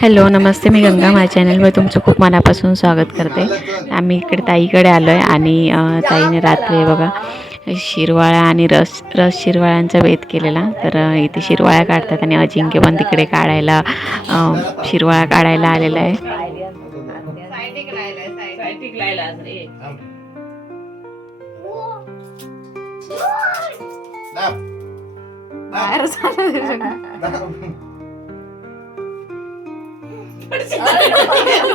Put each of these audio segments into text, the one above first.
Hello नमस्ते. मी गंगा माझ्या चॅनलवर तुमचं खूप मनापासून स्वागत करते. आम्ही इकडे ताईकडे आलो आहे आणि ताईने रात्री बघा शिरवाळा आणि रस रस शिरवाळ्यांचा बेत केलेला. तर इथे शिरवाळ्या काढतात आणि अजिंक्य पण तिकडे काढायला अं, शिरवाळा काढायला आलेला आहे. सायटिक लायला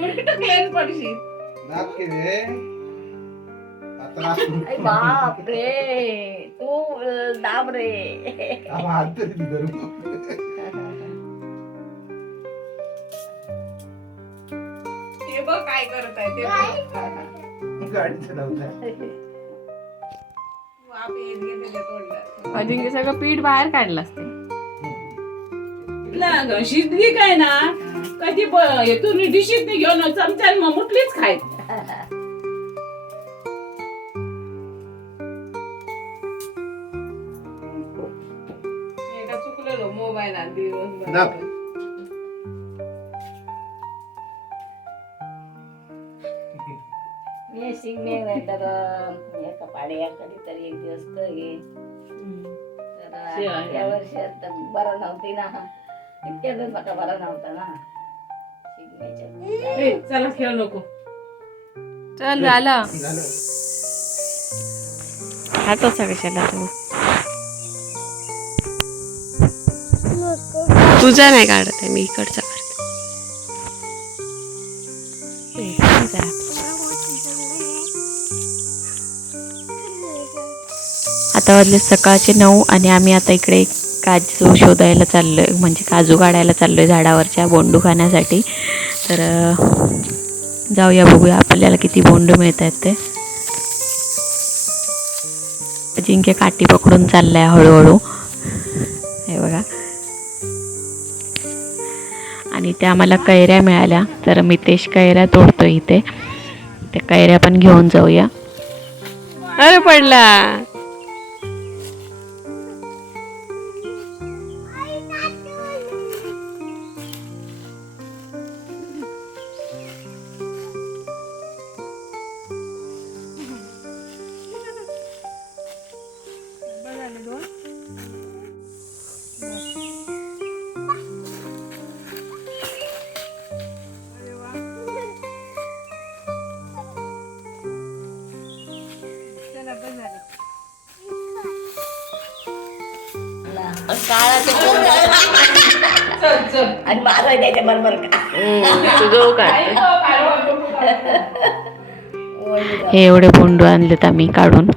रे क्लेन पडशी बाप रे तू दाब रे. बघ काय करत आहे ते बघ. वाप येत गेले त्याच्या तोंडात. अजिंक्य सगळं पीठ बाहेर काढलं असते. ना ग, शिजली काय ना? कधी तुम्ही डिशीत घेऊन चमच्यान मग मुठलीच एकदा चुकलेलो मोबाईल दिवस. मी नाही तर एका पाड्या कधीतरी एक दिवस तर. या वर्षी आता बरं नव्हती ना. बरं नव्हता ना. ए, चला खेळ नको. चल झालं. खातोच कशाला तू? तुझा नाही काढत आहे मी इकडचा काढते. आता वाजले सकाळचे नऊ आणि आम्ही आता इकडे काजू शोधायला चाललोय म्हणजे काजू काढायला चाललोय झाडावरच्या बोंडू खाण्यासाठी. तर जाऊया बघूया आपल्याला किती बोंडू मिळत आहेत ते. जिंके काठी पकडून चाललाय हळूहळू. हे बघा. आणि त्या आम्हाला कैऱ्या मिळाल्या. तर मितेश कैऱ्या तोडतो इथे. त्या कैऱ्या पण घेऊन जाऊया. अरे पडला. कोण आणि माझं त्याच्या बरोबर का? तुझं काढ हे एवढे बोंडू आणलेत आम्ही काढून.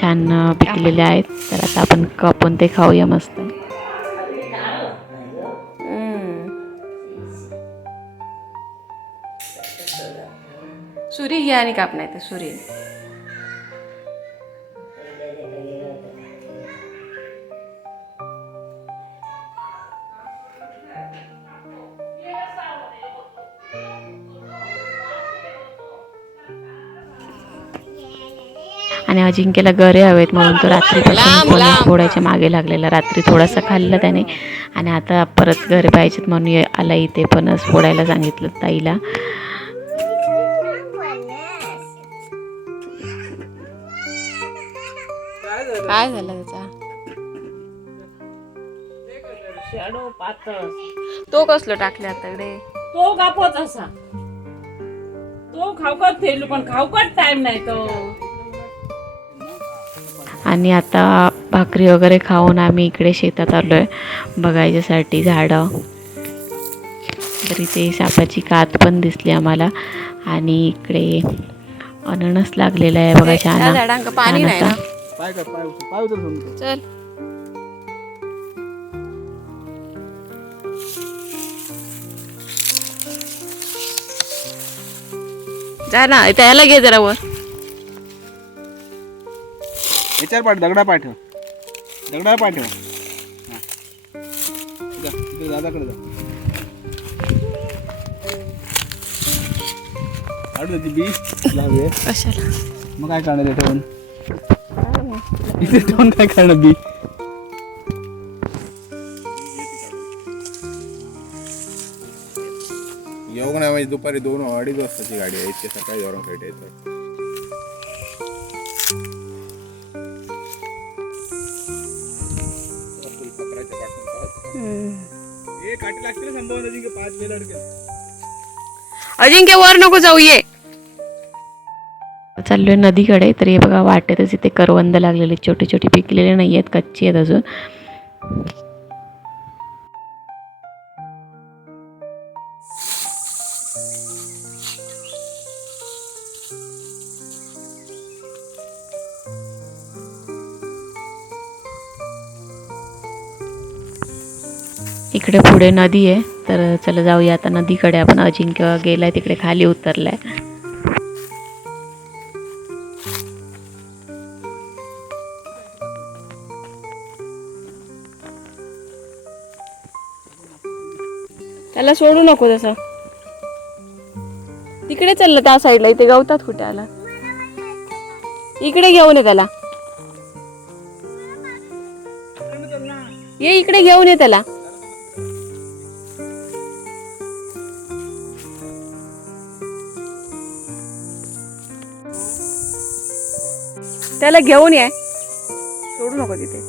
छान पिकलेले आहेत. तर आता आपण कापून ते खाऊया मस्त. सुरी घ्या आणि काप नाही तर सुरी. आणि अजिंक्यला गरे हवेत म्हणून तो रात्रीपासून फोडायच्या मागे लागलेला. रात्री थोडासा खाल्लं त्याने. आणि आता परत गरे पाहिजेत म्हणून आला इथे फणस फोडायला सांगितलं ताईला. काय झालं? त्याचा? तो कसलो टाकले आता इकडे? तो कापच असा. तो खावकत थेलू पण खावकत टाइम नाही तो. आणि आता भाकरी वगैरे खाऊन आम्ही इकडे शेतात आलो आहे बघायच्यासाठी झाडं. तर इथे सापाची कात पण दिसली आम्हाला. आणि इकडे अननस लागलेला आहे बघा छान पाणी. चल. जा ना त्याला घे जरा वर. याच्यावर पाठ दगडा पाय ठेव दगडा पाय ठेव हा. दादाकडे जा. काढू ती बी. कशाला? मग काय करणार आहे ठेवून? इथे ठेवून काय करणार बी? येऊ नाही म्हणजे दुपारी दोन अडीच वाजताची गाडी आहे इतके सकाळी जाऊन खायला येतं अजिंक्य वर नको जाऊ ये. चाललोय नदीकडे तर हे बघा वाटेतच इथे करवंद लागलेले छोटे छोटे पिकलेले नाही आहेत कच्ची आहेत अजून. इकडे पुढे नदी आहे. तर चला जाऊया आता नदीकडे. आपण अजिंक्य गेलाय तिकडे खाली उतरलाय. त्याला सोडू नको तसं. तिकडे चाललं त्या साईडला इथे गवतात कुठे आला इकडे घेऊन ये त्याला. ये इकडे घेऊन ये त्याला. त्याला घेऊन ये. सोडू नको तिथे.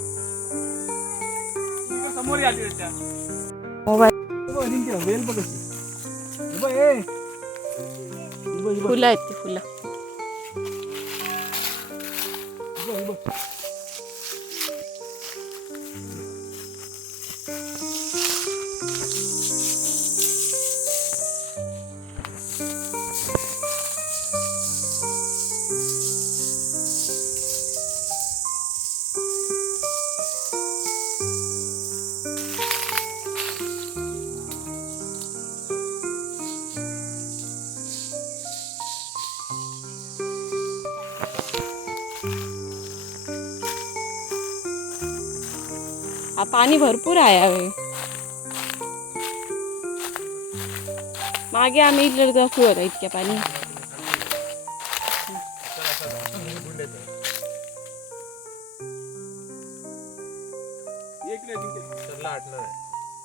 मोबाईल. फुलं आहेत ती फुलं. पाणी भरपूर आहे यावेळी मागे आम्ही इथलं दाखवू होता इतक्या पाणी.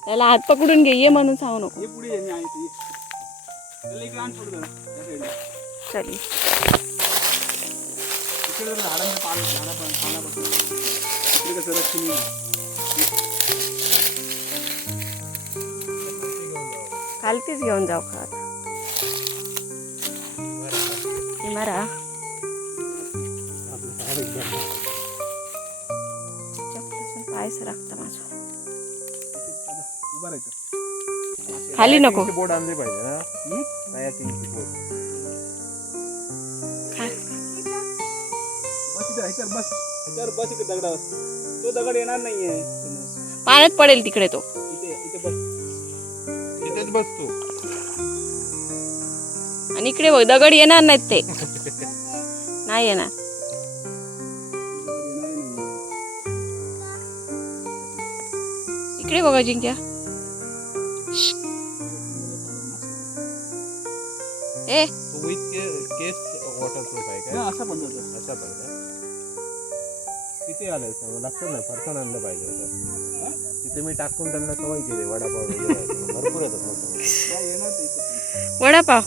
त्याला हात पकडून घे ये म्हणून सांगू नको. चल. इकडे खालतीच घेऊन जाऊ का आता? मारा. चपलासून पायच राखतं माझं. खाली नको. बोर्ड आणले पाहिजे ना बस बस बस दगडा दगडावर. तो दगड येणार नाहीये. पाण्यात पडेल तिकडे तो. इथे इथे बस. इथेच बसतो आणि इकडे बघ दगड येणार नाहीत ते. नाही येणार. इकडे बघा जिंक्या. ए. तो विथ केस वॉटरप्रूफ आहे काय? हा, असं पण. अशा पण काय तिथे आलंय सगळं लक्षात नाही फरसाण आणलं पाहिजे होतं. तिथे मी टाकून त्यांना सवय केली वडापाव वगैरे. भरपूर येतात मोठे. वडापाव?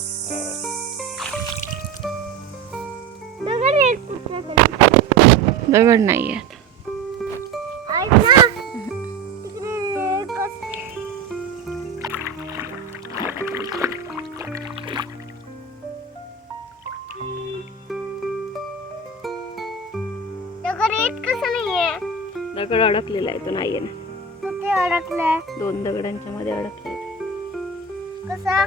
दगड नाही आहेत येत कसं नाहीये. दगड अडकलेला आहे तो नाही येणार कुठे अडकलाय? दोन दगडांच्या मध्ये अडकले कसा?